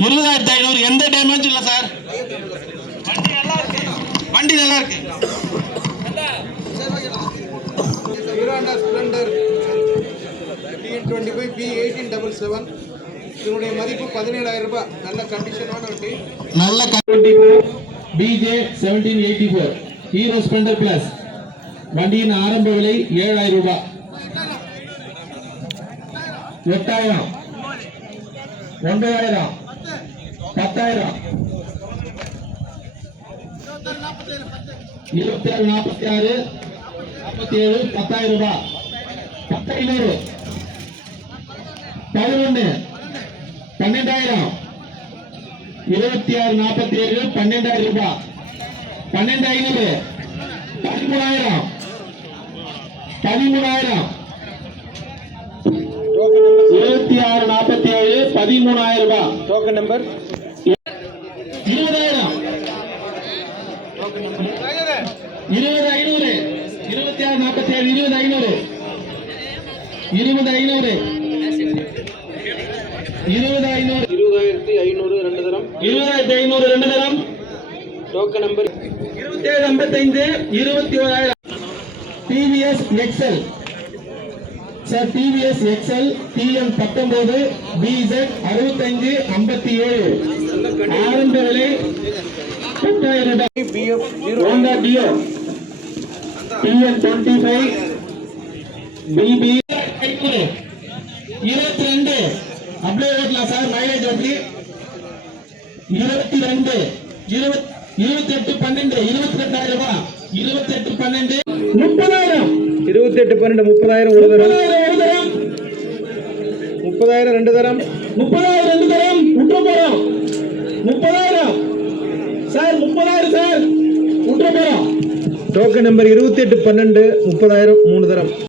20,500 எந்த டேமேஜ் இல்ல சார். வண்டி நல்லா இருக்கு. Hero Honda Splendor TN25 B1877 இதனுடைய மதிப்பு 17,000 ரூபாய். நல்ல கண்டிஷனான வண்டி. நல்ல BJ1784 ஹீரோ ஸ்ப்ளெண்டர் பிளஸ் வண்டியின் ஆரம்ப விலை 7,000 ரூபாய். 8,000 9,000 10,000 27 46 47 10,000 ரூபாய். 10,500 11 12,000 26 47 12,000 ரூபாய். 12,500 13,000 13,000 26 47 13,000 ரூபாய். டோக்கன் நம்பர் 20,000 20,500 26 47 20,500 20,500 20,500 20,500 ரெண்டு தரம். 20,500 ரெண்டு தரம். Token number 2755 21,000 TVS XL sir. TVS XL TN 19 BZ 65 57 ஆரம்ப விலை 10,000 ரூபாய். BF Honda Dio TN 25 BB 22 அப்படியே ஓட்டலாம் சார். மைலேஜ் ஓட்டி 22 28 12 28,000 ரூபாய். 28 12 30,000 28 12 30,000 ஒரு தரம். 30,000 ரெண்டு தரம். 30,000 ரெண்டு தரம். விட்டு போறோம். 30,000 சார். 30,000 சார். விட்டு போறோம். டோக்கன் நம்பர் 28 12 30,000 மூணு தரம்.